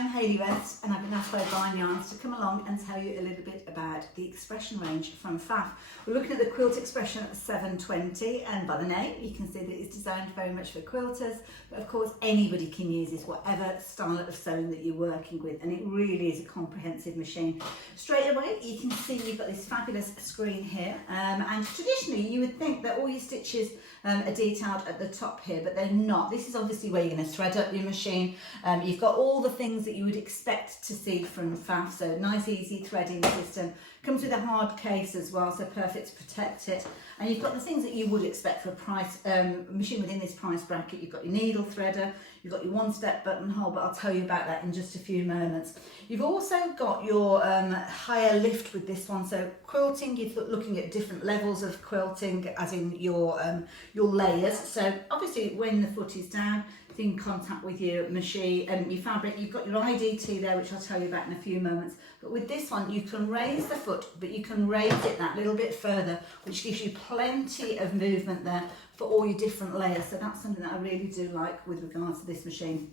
I'm Hayley West and I've been asked by Barnyarns to come along and tell you a little bit about the expression range from Pfaff. We're looking at the quilt expression 720, and by the name you can see that it's designed very much for quilters, but of course anybody can use this, whatever style of sewing that you're working with, and it really is a comprehensive machine. Straight away you can see you've got this fabulous screen here, and traditionally you would think that all your stitches are detailed at the top here, but they're not. This is obviously where you're going to thread up your machine. You've got all the things that you would expect to see from Pfaff, so nice easy threading system. Comes with a hard case as well, so perfect to protect it. And you've got the things that you would expect for a price machine within this price bracket. You've got your needle threader, you've got your one-step buttonhole, but I'll tell you about that in just a few moments. You've also got your higher lift with this one. So quilting, you're looking at different levels of quilting, as in your layers. So obviously when the foot is down, it's in contact with your machine and your fabric. You've got your IDT there, which I'll tell you about in a few moments. But with this one, you can raise the foot, but you can raise it that little bit further, which gives you plenty of movement there for all your different layers. So that's something that I really do like with regards to this machine.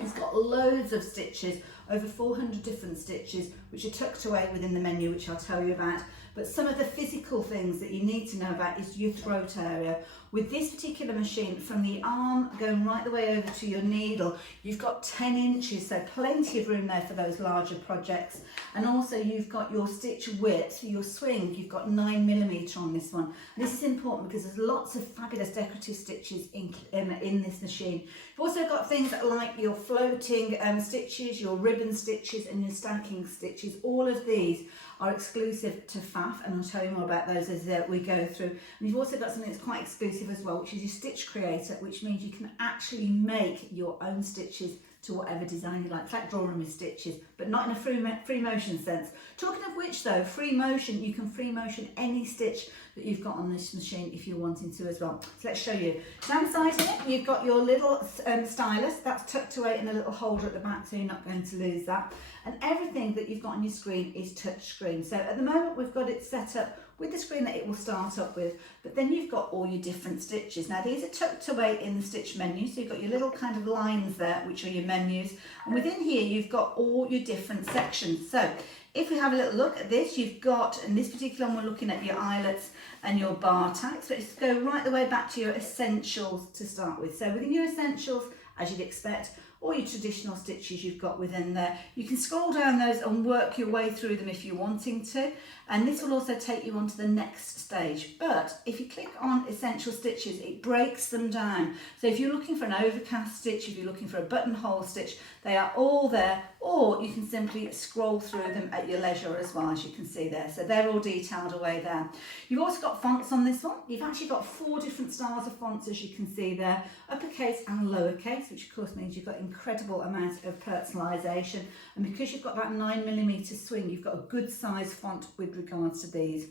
It's got loads of stitches, over 400 different stitches, which are tucked away within the menu, which I'll tell you about. But some of the physical things that you need to know about is your throat area. With this particular machine, from the arm going right the way over to your needle, you've got 10 inches, so plenty of room there for those larger projects. And also you've got your stitch width, your swing, you've got 9mm on this one. And this is important because there's lots of fabulous decorative stitches in this machine. You've also got things like your floating stitches, your ribbon stitches and your stacking stitches. All of these are exclusive to Pfaff, and I'll tell you more about those as we go through. And you've also got something that's quite exclusive as well, which is your stitch creator, which means you can actually make your own stitches to whatever design you like. It's like drawing with stitches, but not in a free motion sense. Talking of which though, free motion, you can free motion any stitch that you've got on this machine if you're wanting to as well. So let's show you. Down the side here, you've got your little stylus that's tucked away in a little holder at the back, so you're not going to lose that. And everything that you've got on your screen is touch screen. So at the moment we've got it set up with the screen that it will start up with, but then you've got all your different stitches. Now these are tucked away in the stitch menu, so you've got your little kind of lines there, which are your menus, and within here you've got all your different sections. So if we have a little look at this, you've got, in this particular one we're looking at your eyelets and your bar tacks. So let's go right the way back to your essentials to start with. So within your essentials, as you'd expect, all your traditional stitches you've got within there. You can scroll down those and work your way through them if you're wanting to, and this will also take you on to the next stage. But if you click on essential stitches, it breaks them down. So if you're looking for an overcast stitch, if you're looking for a buttonhole stitch, they are all there, or you can simply scroll through them at your leisure as well, as you can see there. So they're all detailed away there. You've also got fonts on this one. You've actually got 4 different styles of fonts, as you can see there, uppercase and lowercase, which of course means you've got incredible amount of personalisation. And because you've got that 9mm swing, you've got a good size font with regards to these.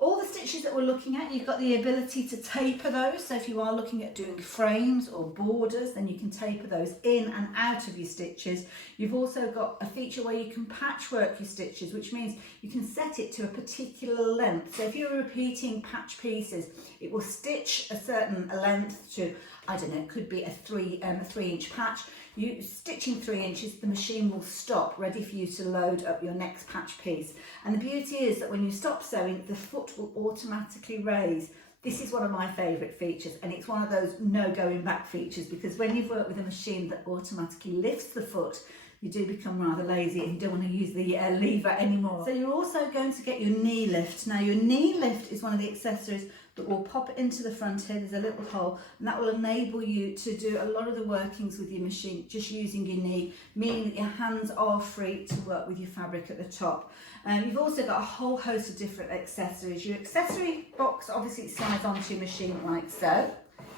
All the stitches that we're looking at, you've got the ability to taper those. So if you are looking at doing frames or borders, then you can taper those in and out of your stitches. You've also got a feature where you can patchwork your stitches, which means you can set it to a particular length. So if you're repeating patch pieces, it will stitch a certain length to, I don't know, it could be a 3-inch patch. You stitching 3 inches, the machine will stop, ready for you to load up your next patch piece. And the beauty is that when you stop sewing, the foot will automatically raise. This is one of my favourite features, and it's one of those no going back features, because when you've worked with a machine that automatically lifts the foot, you do become rather lazy and you don't want to use the lever anymore. So you're also going to get your knee lift. Now your knee lift is one of the accessories that will pop into the front here. There's a little hole, and that will enable you to do a lot of the workings with your machine just using your knee, meaning that your hands are free to work with your fabric at the top. You've also got a whole host of different accessories. Your accessory box obviously slides onto your machine like so,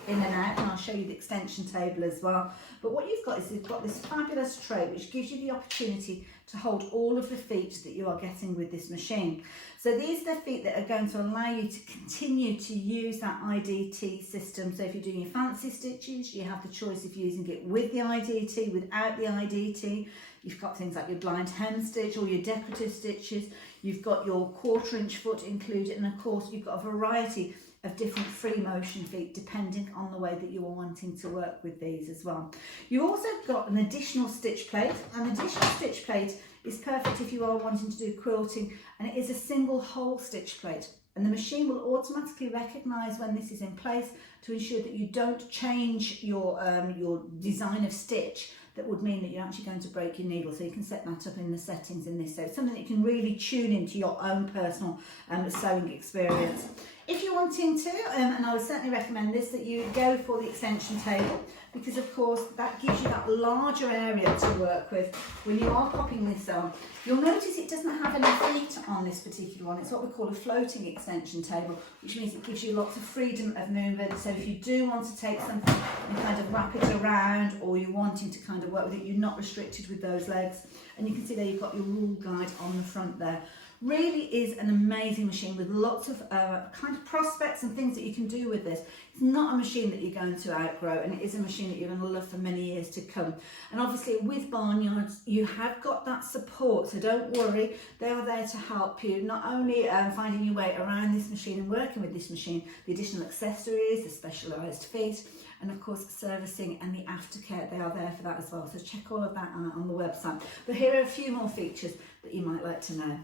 in and out, and I'll show you the extension table as well. But what you've got is you've got this fabulous tray which gives you the opportunity to hold all of the feet that you are getting with this machine. So these are the feet that are going to allow you to continue to use that IDT system. So if you're doing your fancy stitches, you have the choice of using it with the IDT, without the IDT. You've got things like your blind hem stitch or your decorative stitches. You've got your 1/4 inch foot included, and of course you've got a variety of different free motion feet depending on the way that you are wanting to work with these as well. You also got an additional stitch plate. An additional stitch plate is perfect if you are wanting to do quilting, and it is a single hole stitch plate, and the machine will automatically recognise when this is in place to ensure that you don't change your design of stitch. That would mean that you're actually going to break your needle, so you can set that up in the settings in this. So it's something that you can really tune into your own personal sewing experience. If you're wanting to, and I would certainly recommend this, that you go for the extension table, because of course that gives you that larger area to work with when you are popping this on. You'll notice it doesn't have any feet on this particular one. It's what we call a floating extension table, which means it gives you lots of freedom of movement. So if you do want to take something and kind of wrap it around, or you're wanting to kind of work with it, you're not restricted with those legs. And you can see there you've got your rule guide on the front there. Really is an amazing machine with lots of kind of prospects and things that you can do with this. It's not a machine that you're going to outgrow, and it is a machine that you're going to love for many years to come. And obviously with Barnyarns, you have got that support, so don't worry, they are there to help you, not only finding your way around this machine and working with this machine, the additional accessories, the specialised feet, and of course servicing and the aftercare, they are there for that as well. So check all of that out on the website. But here are a few more features that you might like to know.